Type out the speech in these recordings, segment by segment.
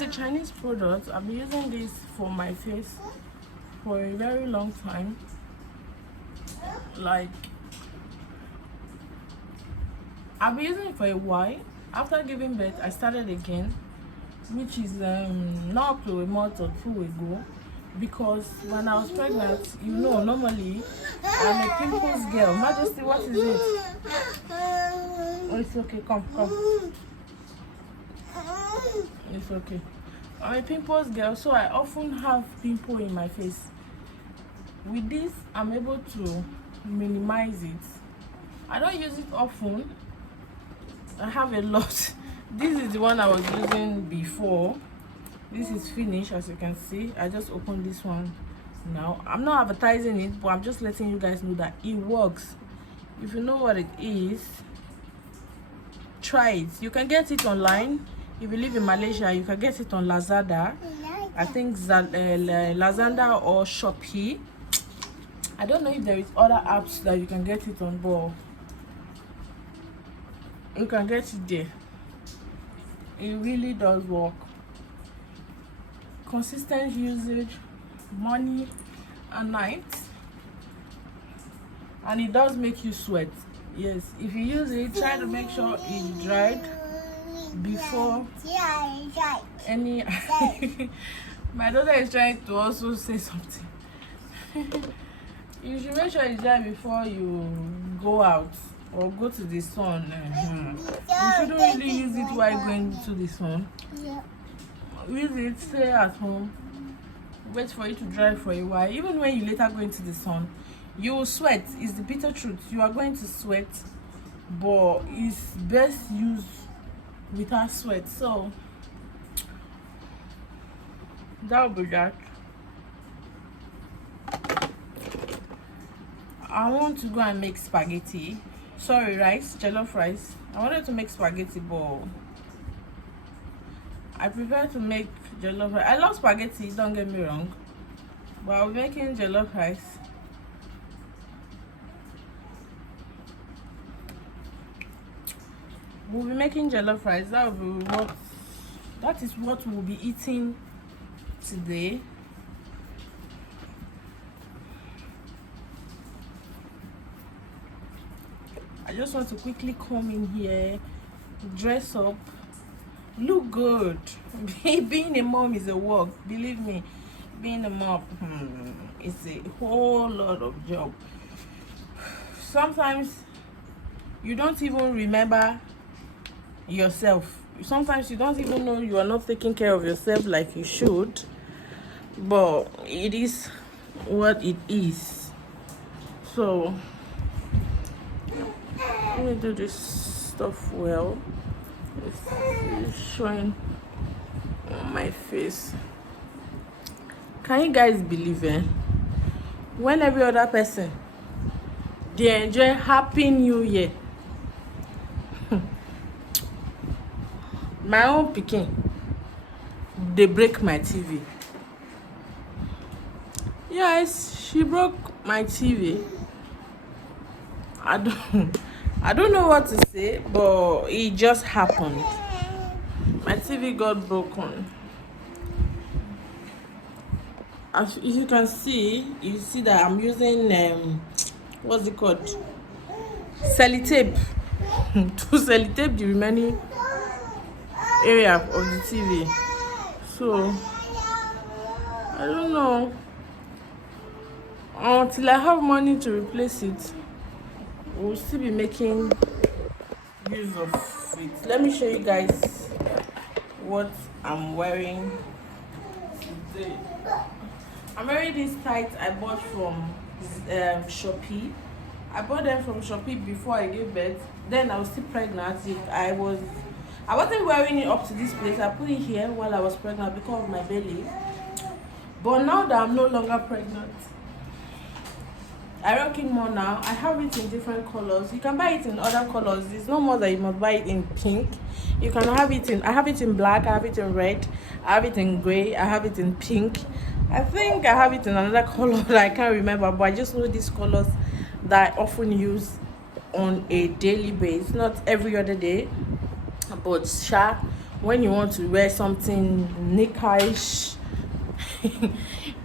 It's a Chinese product. I've been using this for my face for a very long time. Like, I've been using it for a while. After giving birth, I started again, which is now up to a month or two ago. Because when I was pregnant, you know, normally I'm a pimples girl. Majesty, what is it? Oh, it's okay. Come. It's okay. I'm a pimples girl, so I often have pimple in my face. With this, I'm able to minimize it. I don't use it often. I have a lot. This is the one I was using before. This is finished, as you can see. I just opened this one now. I'm not advertising it, but I'm just letting you guys know that it works. If you know what it is, try it. You can get it online. If you live in Malaysia, you can get it on Lazada. I think Lazada or Shopee. I don't know if there is other apps that you can get it on, but you can get it there. It really does work. Consistent usage, morning and night, and it does make you sweat. Yes, if you use it, try to make sure it's dried before any my daughter is trying to also say something. You should make sure it's dry before you go out or go to the sun. You shouldn't really use it while going to the sun. Use it, stay at home, wait for it to dry for a while. Even when you later go into the sun, you will sweat. It's the bitter truth. You are going to sweat, but it's best used without sweat. So that'll be that. I want to go and make spaghetti. Sorry, rice, jollof rice. I wanted to make spaghetti, but I prefer to make jollof rice. I love spaghetti, don't get me wrong, but I'll be making jollof rice. We'll be making jollof rice. That is what we'll be eating today. I just want to quickly come in here, dress up, look good. Being a mom is a work, believe me. Being a mom is a whole lot of job. Sometimes you don't even remember yourself. Sometimes you don't even know you are not taking care of yourself like you should, but it is what it is. So let me do this stuff well. It's showing on my face. Can you guys believe it? When every other person they enjoy Happy New Year, my own pikin, they break my TV. Yes, she broke my TV. I don't know what to say, but it just happened. My TV got broken. As you can see, you see that I'm using what's it called? Sellotape to sellotape the remaining area of the TV. So I don't know until I have money to replace it. We'll still be making use of it. Let me show you guys what I'm wearing today. I'm wearing these tights I bought from Shopee. I bought them from Shopee before I gave birth. Then I was still pregnant. I wasn't wearing it up to this place. I put it here while I was pregnant because of my belly. But now that I'm no longer pregnant, I rock it more now. I have it in different colors. You can buy it in other colors. It's no more that you must buy it in pink. You can have it in, I have it in black, I have it in red, I have it in gray, I have it in pink. I think I have it in another color that I can't remember, but I just know these colors that I often use on a daily basis, not every other day, but when you want to wear something knickerish.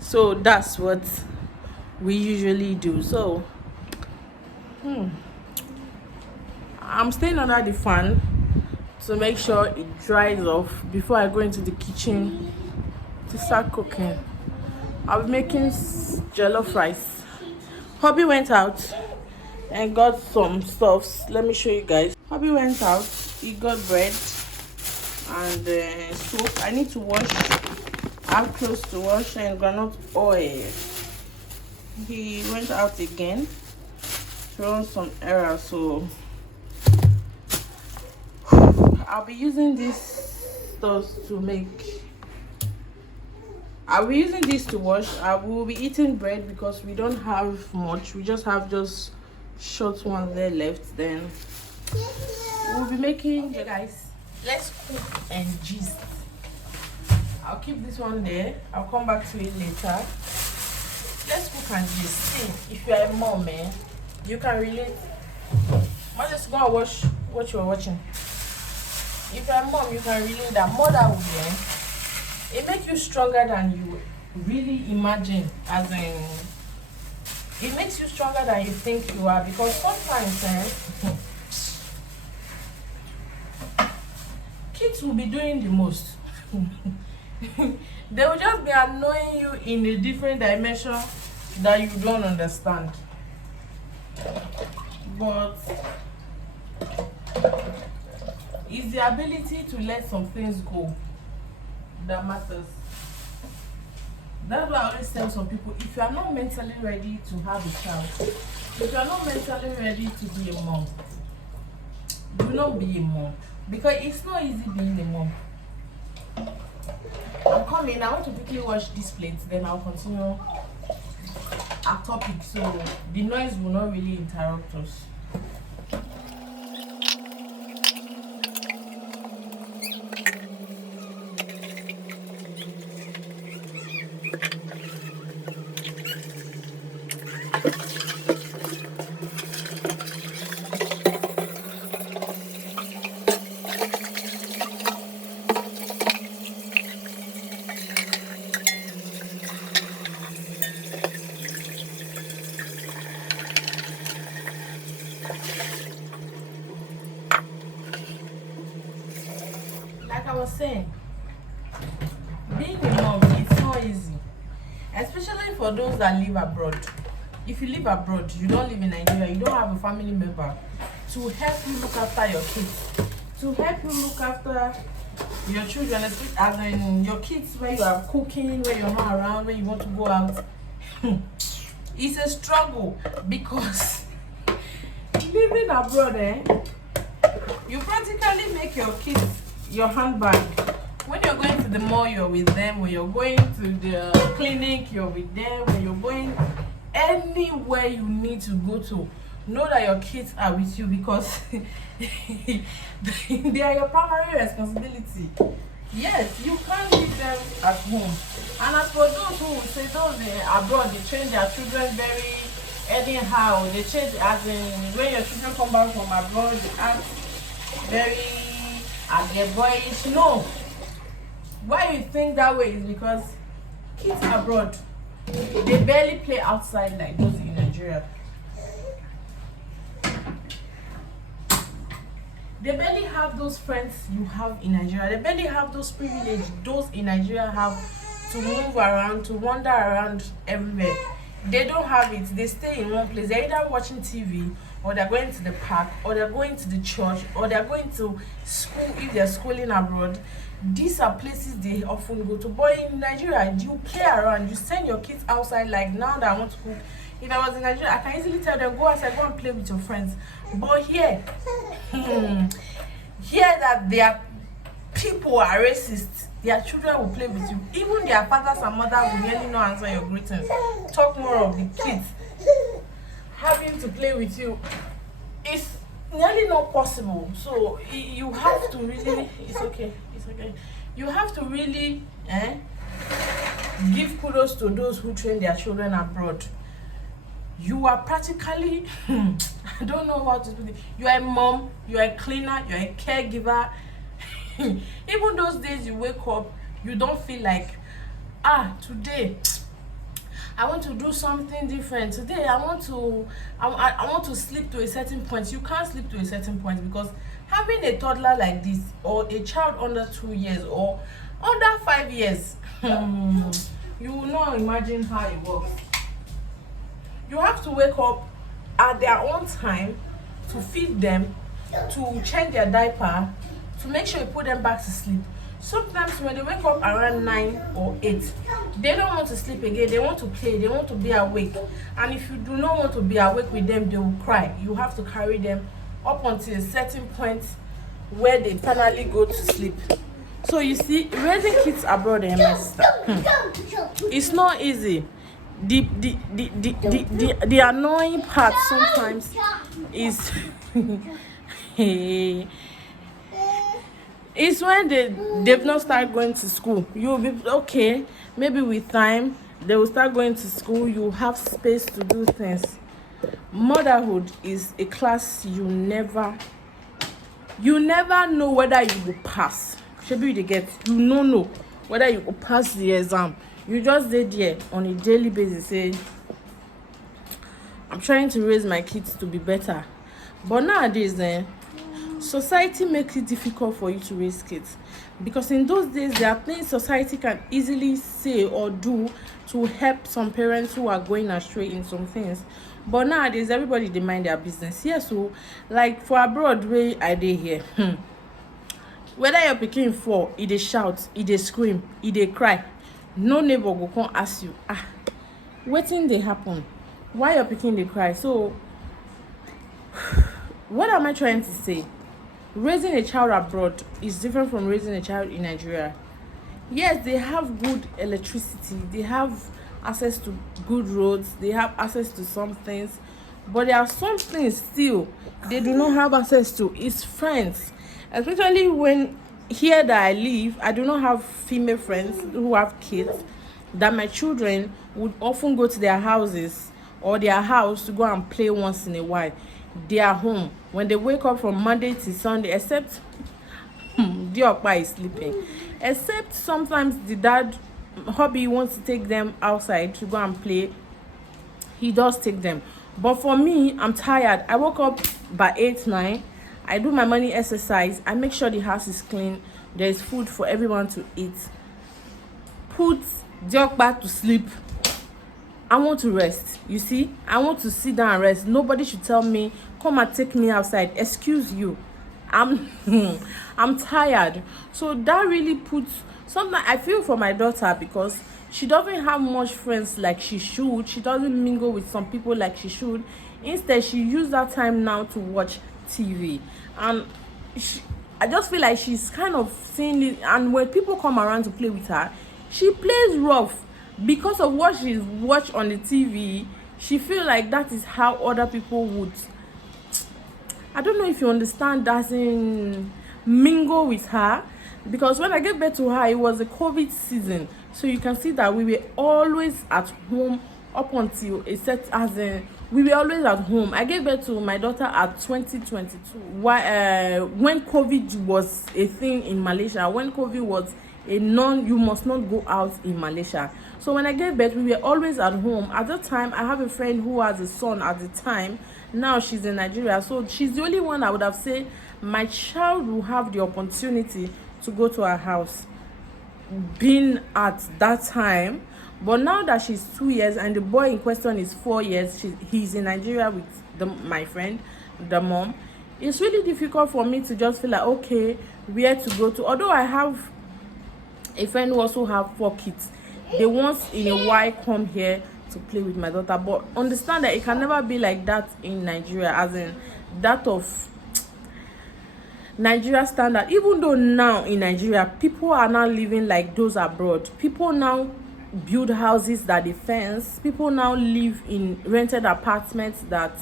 So that's what we usually do. So I'm staying under the fan to make sure it dries off before I go into the kitchen to start cooking. I'll be making jollof rice. Hubby went out and got some stuffs. Let me show you guys. Hubby went out, he got bread and soap. I need to wash. I have clothes to wash and groundnut oil. He went out again to run some errands, so I'll be using these stuff to make. I'll be using this to wash. I will be eating bread because we don't have much. We just have short ones there left. Then we'll be making. Hey guys, let's cook and gist. I'll keep this one there. I'll come back to it later. Let's cook and gist. See, if you're a mom, you can relate. Might just go and watch what you're watching. If you're a mom, you can relate that motherhood, it makes you stronger than you really imagine. As in, it makes you stronger than you think you are, because sometimes kids will be doing the most. They will just be annoying you in a different dimension that you don't understand. But it's the ability to let some things go that matters. That's why I always tell some people, if you are not mentally ready to have a child, if you are not mentally ready to be a mom, do not be a mom, because it's not easy being a mom. I'm coming. I want to quickly wash this plate, then I'll continue our topic, so the noise will not really interrupt us. Like I was saying, being a mom, it's not easy, especially for those that live abroad. If you live abroad, you don't live in Nigeria, you don't have a family member to help you look after your kids, to help you look after your children, as in your kids when you are cooking, when you're not around, when you want to go out. It's a struggle, because living abroad, you practically make your kids your handbag. When you're going to the mall, you're with them. When you're going to the clinic, you're with them. When you're going anywhere you need to go to, know that your kids are with you, because they are your primary responsibility. Yes, you can't leave them at home. And as for those who say those abroad, they train their children very anyhow. They change, as in when your children come back from abroad, they act very at their boyish. No. Why you think that way is because kids abroad, they barely play outside like those in Nigeria. They barely have those friends you have in Nigeria. They barely have those privileges those in Nigeria have to move around, to wander around everywhere. They don't have it. They stay in one place. They're either watching TV, or they're going to the park, or they're going to the church, or they're going to school if they're schooling abroad. These are places they often go to. But in Nigeria, you play around. You send your kids outside. Like now that I want to cook, if I was in Nigeria, I can easily tell them, go outside, go and play with your friends. But here, here that their people are racist, their children will play with you. Even their fathers and mothers will really not answer your greetings. Talk more of the kids having to play with you. It's nearly not possible. So you have to really, it's okay. You have to really give kudos to those who train their children abroad. You are practically, I don't know how to put it. You are a mom, you are a cleaner, you are a caregiver. Even those days you wake up, you don't feel like, today I want to do something different. Today I want to I want to sleep to a certain point. You can't sleep to a certain point, because having a toddler like this, or a child under 2 years or under 5 years, you will not imagine how it works. You have to wake up at their own time to feed them, to change their diaper, to make sure you put them back to sleep. Sometimes when they wake up around 9 or 8, they don't want to sleep again. They want to play, they want to be awake. And if you do not want to be awake with them, they will cry. You have to carry them up until a certain point where they finally go to sleep. So you see, raising kids abroad, my sister, it's not easy. The annoying part sometimes is it's when they've not started going to school. You'll be okay, maybe with time they will start going to school. You have space to do things. Motherhood is a class you never know whether you will pass. Maybe they get, you know whether you will pass the exam. You just did there on a daily basis say, I'm trying to raise my kids to be better. But nowadays society makes it difficult for you to raise kids, because in those days there are things society can easily say or do to help some parents who are going astray in some things. But nowadays everybody they mind their business. Yes, so like for abroad where I dey here, whether your pikin fall, e dey shout, e dey scream, e dey cry, no neighbor go come ask you, wetin dey happen, why your pikin dey cry. So what am I trying to say? Raising a child abroad is different from raising a child in Nigeria. Yes, they have good electricity, they have access to good roads, they have access to some things, but there are some things still they do not have access to. It's friends, especially when here that I live, I do not have female friends who have kids, that my children would often go to their houses or their house to go and play once in a while. They are home when they wake up from Monday to Sunday, except the Okpa is sleeping, except sometimes the dad hubby wants to take them outside to go and play. He does take them. But for me, I'm tired. I woke up by 8-9. I do my morning exercise. I make sure the house is clean. There is food for everyone to eat. Put Diokpa to sleep. I want to rest. You see, I want to sit down and rest. Nobody should tell me, come and take me outside. Excuse you. I'm tired. So that really puts, sometimes I feel for my daughter, because she doesn't have much friends like she should. She doesn't mingle with some people like she should. Instead, she used that time now to watch TV. And I just feel like she's kind of seeing it. And when people come around to play with her, she plays rough. Because of what she's watched on the TV, she feel like that is how other people would, I don't know if you understand, doesn't mingle with her. Because when I gave birth to her, it was a COVID season, so you can see that we were always at home up until a set, as in we were always at home. I gave birth to my daughter at 2022, when COVID was a thing in Malaysia, when COVID was a you must not go out in Malaysia. So when I gave birth, we were always at home. At that time, I have a friend who has a son at the time. Now she's in Nigeria, so she's the only one I would have said my child will have the opportunity to go to her house, being at that time. But now that she's 2 years and the boy in question is 4 years, he's in Nigeria with my friend, the mom. It's really difficult for me to just feel like, okay, where to go to. Although I have a friend who also have 4 kids, they once in a while come here to play with my daughter. But understand that it can never be like that in Nigeria, as in that of Nigeria standard. Even though now in Nigeria, people are now living like those abroad. People now build houses that they fence. People now live in rented apartments that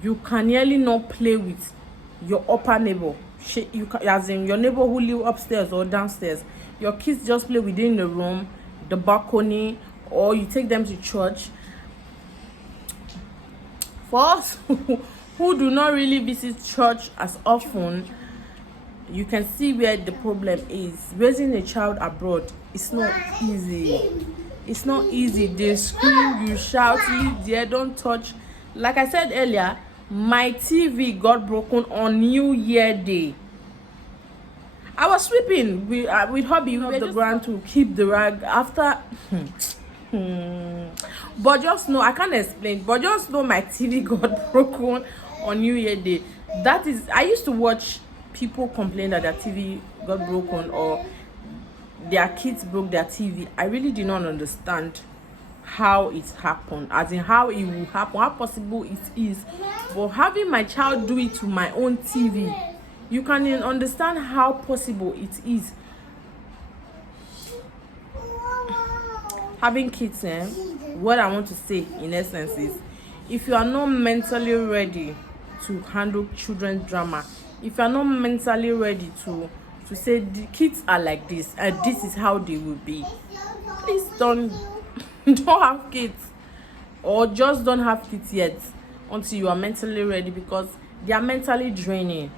you can nearly not play with your upper neighbor. As in your neighbor who live upstairs or downstairs. Your kids just play within the room, the balcony, or you take them to church. For us who do not really visit church as often, you can see where the problem is. Raising a child abroad, it's not easy. It's not easy. They scream, you shout, leave there, don't touch. Like I said earlier, my TV got broken on New Year Day. I was sweeping with hubby off the ground to keep the rag after. But just know, I can't explain, but just know my TV got broken on New Year Day. That is, I used to watch people complain that their TV got broken or their kids broke their TV. I really did not understand how it happened, as in how it will happen, how possible it is. But having my child do it to my own TV, you can understand how possible it is. Having kids, what I want to say in essence is, if you are not mentally ready to handle children's drama, if you are not mentally ready to say the kids are like this and this is how they will be, please don't have kids, or just don't have kids yet until you are mentally ready, because they are mentally draining,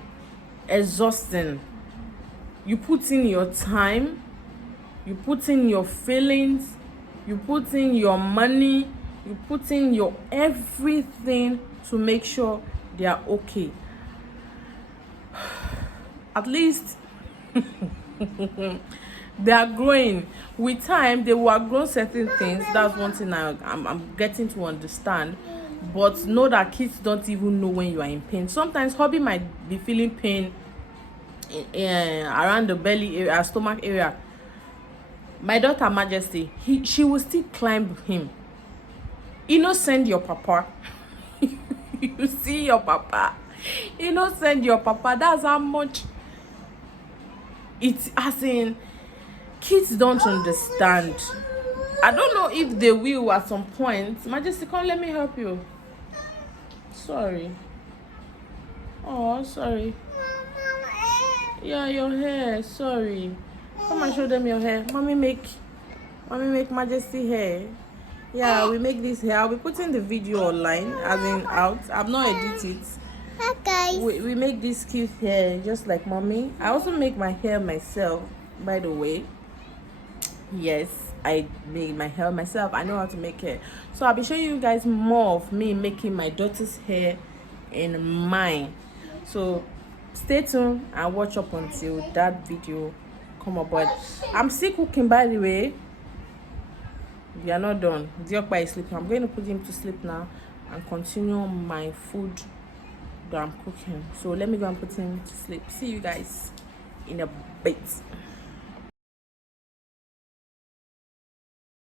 exhausting. You put in your time, you put in your feelings, you put in your money, you put in your everything to make sure they are okay. At least they are growing. With time, they will outgrow certain things. That's one thing I'm getting to understand. But know that kids don't even know when you are in pain. Sometimes hubby might be feeling pain around the belly area, stomach area. My daughter Majesty, she will still climb him. Send your papa. You see your papa. Send your papa. That's how much it's, as in, kids don't understand. I don't know if they will at some point. Majesty, come, let me help you. Sorry. Oh, sorry. Yeah, your hair. Sorry. Come and show them your hair. Mommy make Majesty hair. Yeah, we make this hair. I'll be putting the video online, as in out. I've not edited it. Hi guys. We make this cute hair just like mommy. I also make my hair myself, by the way. Yes, I made my hair myself. I know how to make hair. So I'll be showing you guys more of me making my daughter's hair in mine. So stay tuned and watch up until that video come aboard. I'm still cooking, by the way. We are not done. Diokpa is sleeping. I'm going to put him to sleep now and continue my food that I'm cooking. So let me go and put him to sleep. See you guys in a bit.